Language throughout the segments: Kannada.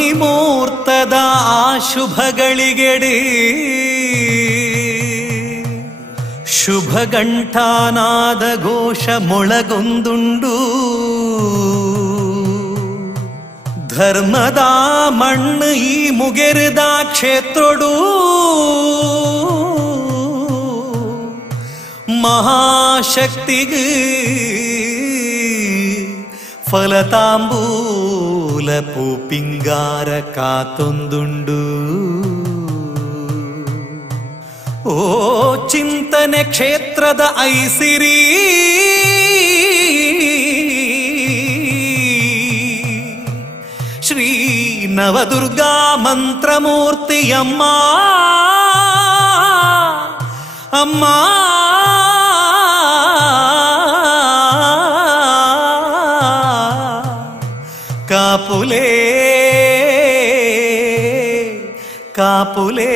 ಬ್ರಾಹ್ಮಿ ಮುಹೂರ್ತದ ಶುಭಗಳಿಗೆಡೆ ಶುಭ ಗಂಟಾನಾದ ಘೋಷ ಮೊಳಗೊಂದುಂಡು ಧರ್ಮದ ಮಣ್ಣು ಈ ಮುಗೆರದ ಕ್ಷೇತ್ರಡು ಮಹಾಶಕ್ತಿಗೆ ಫಲತಾಂಬೂಲ ಪೂಪಿಂಗಾರ ಕಾತೊಂದುಂಡು ಓ ಚಿಂತನೆ ಕ್ಷೇತ್ರದ ಐಸಿರಿ ಶ್ರೀ ನವದುರ್ಗಾ ಮಂತ್ರಮೂರ್ತಿಯಮ್ಮ ಅಮ್ಮ ಕಾಪುಲೆ ಕಾಪುಲೆ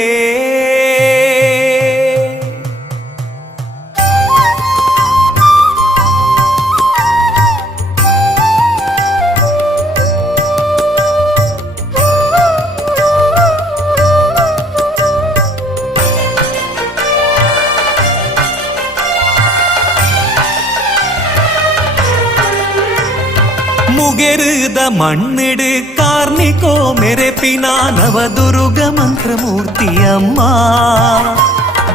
ಮುಗೆರುದ ಮಣ್ಣಿಡು ಕಾರ್ನಿಕೋ ಮೆರೆಪಿನ ನವದುರ್ಗ ಮಂತ್ರಮೂರ್ತಿಯಮ್ಮ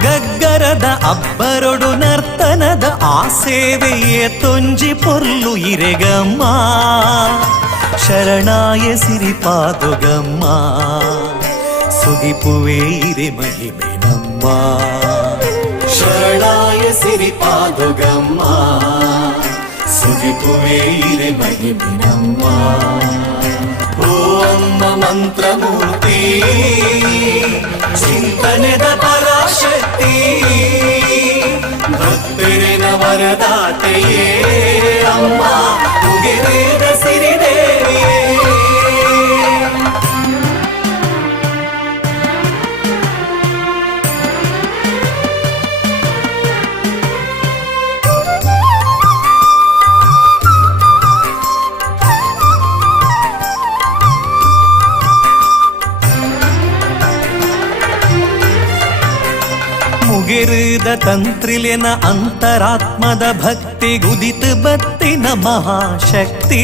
ಗಗ್ಗರದ ಅಬ್ಬರೊಡು ನರ್ತನದ ಆ ಸೇವೆಯೇ ತೊಂಜಿ ಪೊರ್ಲು ಇರೆಗಮ್ಮ ಶರಣಾಯ ಸಿರಿಪಾದುಗಮ್ಮ ಸುಗಿಪುವೆ ಇರೆ ಮಹಿಮೆ ನಮ್ಮ ಶರಣಾಯ ಸಿರಿಪಾದುಗಮ್ಮ ಸುಗಿಪುವೆ ಇರೆ ಮಹಿಮೆ ನಮ್ಮ ಓ ಅಮ್ಮ ಮಂತ್ರಮೂರ್ತಿ ಚಿಂತನೆದ ಪರಾಶಕ್ತಿ ಭಕ್ತರಿನ ವರದಾತೆಯೇ ಅಮ್ಮ ಮುಗಿರಿದ ಸಿರಿದೇವಿಯೇ ಮುಗಿರಿದ ತಂತ್ರಿಲೆನ ಅಂತರಾತ್ಮದ ಭಕ್ತಿ ಗುದಿತ ಬತ್ತಿನ ಮಹಾಶಕ್ತಿ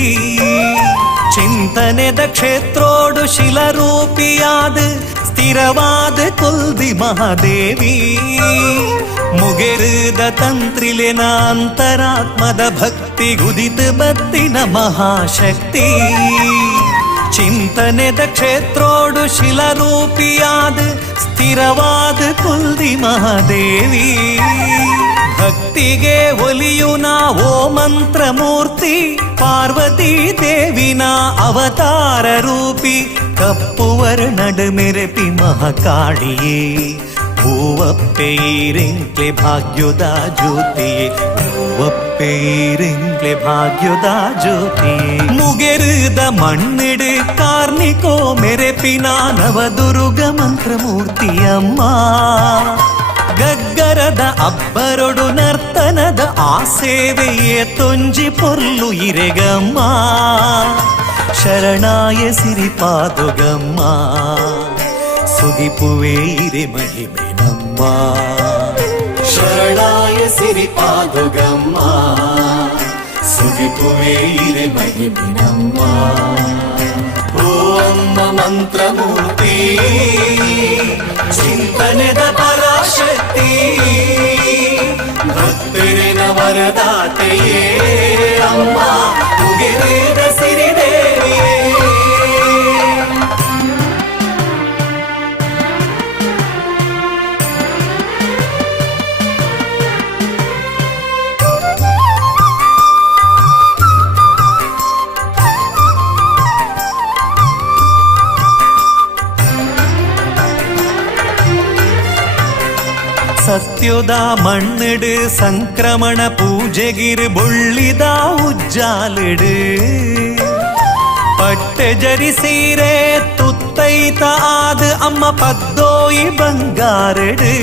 ಚಿಂತನೆದ ಕ್ಷೇತ್ರೋಡು ಶಿಲರೂಪಿಯಾದ ಸ್ಥಿರವಾದ ಕುಲ್ದಿ ಮಹಾದೇವಿ ಮುಗಿರಿದ ತಂತ್ರಿಲೆನ ಅಂತರಾತ್ಮದ ಭಕ್ತಿ ಗುದಿತ ಬತ್ತಿನ ಮಹಾಶಕ್ತಿ ಚಿಂತನೆದ ಕ್ಷೇತ್ರೋಡು ಶಿಲರೂಪಿಯಾದ ಸ್ಥಿರವಾದ ಕುಲ್ದಿ ಮಹಾದೇವಿ ಭಕ್ತಿಗೆ ಒಲಿಯುನ ಓ ಮಂತ್ರಮೂರ್ತಿ ಪಾರ್ವತಿ ದೇವಿನ ಅವತಾರ ರೂಪಿ ಕಪ್ಪು ವರ್ಣಡು ಮೆರೆಪಿ ಮಹಾಕಾಳಿಯೇ ಹೂವಪ್ಪೆಯಿರೆಂಕ್ಲೆ ಭಾಗ್ಯದ ಜ್ಯೋತಿಯೇ ಹೂವಪ್ಪೆಯಿರೆಂಕ್ಲೆ ಭಾಗ್ಯದ ಜ್ಯೋತಿಯೇ ಮುಗೆರುದ ಮಣ್ಣಿಡು ಕಾರ್ನಿಕೋ ಮೆರೆಪಿನ ನವದುರ್ಗ ಮಂತ್ರಮೂರ್ತಿಯಮ್ಮ ಗಗ್ಗರದ ಅಬ್ಬರೊಡು ನರ್ತನದ ಆ ಸೇವೆಯೇ ತೊಂಜಿ ಪೊರ್ಲು ಇರೆಗಮ್ಮ ಶರಣಾಯ ಸಿರಿಪಾದುಗಮ್ಮ ಸುಗಿಪುವೆ ಇರೆ ಮಹಿಮೆ ನಮ್ಮ ಶರಣಾಯ ಸಿರಿಪಾದುಗಮ್ಮ ಸುಗಿಪುವೆ ಇರೆ ಮಹಿಮೆ ನಮ್ಮ ಓ ಅಮ್ಮ ಮಂತ್ರಮೂರ್ತಿ ಚಿಂತನೆದ ಪರಾಶಕ್ತಿ ಭಕ್ತರಿನ ವರದಾತೆಯೇ ಅಮ್ಮ ಮುಗಿರಿದ ಸಿರಿದೇವಿಯೇ ಸತ್ಯದ ಮಣ್ಣಿಡು ಸಂಕ್ರಮಣ ಪೂಜೆಗಿರು ಬೊಳ್ಳಿದ ಉಜ್ಜಾಲಿಡು ಪಟ್ಟೆ ಜರಿ ಸೀರೆ ತುತ್ತೈತ ಆದ ಅಮ್ಮ ಪದ್ದೋಯಿ ಬಂಗಾರಡು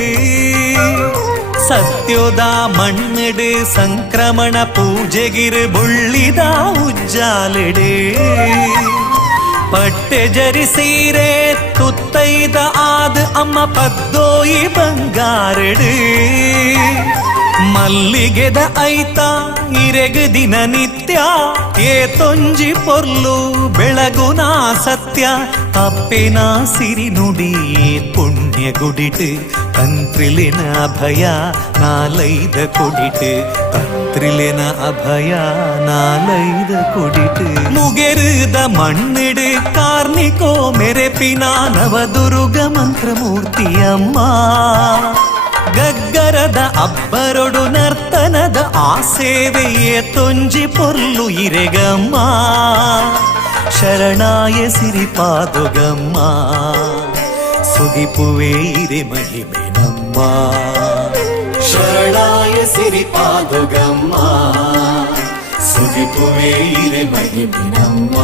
ಸತ್ಯದ ಮಣ್ಣಿಡು ಸಂಕ್ರಮಣ ಪೂಜೆಗಿರು ಬೊಳ್ಳಿದ ಉಜ್ಜಾಲಿಡು ಪಟ್ಟೆ ಜರಿಸೀರೆ ತುತ್ತೈದ ಆದ ಅಮ್ಮ ಪದ್ದೋಯಿ ಬಂಗಾರಡು ಮಲ್ಲಿಗೆದ ಐತ ಇರೆಗು ದಿನ ನಿತ್ಯ ಏತೊಂಜಿ ಪೊರ್ಲು ಬೆಳಗುನಾ ಸತ್ಯ ಅಪ್ಪೆನ ಸಿರಿ ನುಡಿ ಪುಣ್ಯ ಗುಡಿಟ್ ತಂತ್ರಿಲಿನ ಅಭಯ ನಾಲೈದ ಕೊಡಿಟ್ ತಂತ್ರಿಲಿನ ಅಭಯ ನಾಲೈದ ಕೊಡಿಟ್ ಮುಗೆರುದ ಮಣ್ಣಿಡು ಕಾರ್ನಿಕೋ ಮೆರೆಪಿನ ನವದುರ್ಗ ಮಂತ್ರಮೂರ್ತಿಯಮ್ಮ ಗಗ್ಗರದ ಅಬ್ಬರೊಡು ನರ್ತನದ ಆ ಸೇವೆಯೇ ತೊಂಜಿ ಪೊರ್ಲು ಇರೆಗಮ್ಮ ಶರಣಾಯ ಸಿರಿಪಾದುಗಮ್ಮ ಸುಗಿಪುವೆ ಇರೆ ಮಹಿಮೆ ನಮ್ಮ ಶರಣಾಯ ಸಿರಿಪಾದುಗಮ್ಮ ಸುಗಿಪುವೆ ಇರೆ ಮಹಿಮೆ ನಮ್ಮ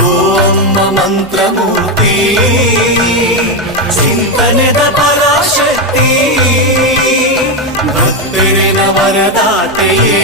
ಓ ಅಮ್ಮ ಮಂತ್ರಮೂರ್ತಿ ಚಿಂತನೆದ ಪರಾಶಕ್ತಿ ಭಕ್ತರಿನ ವರದಾತೆಯೇ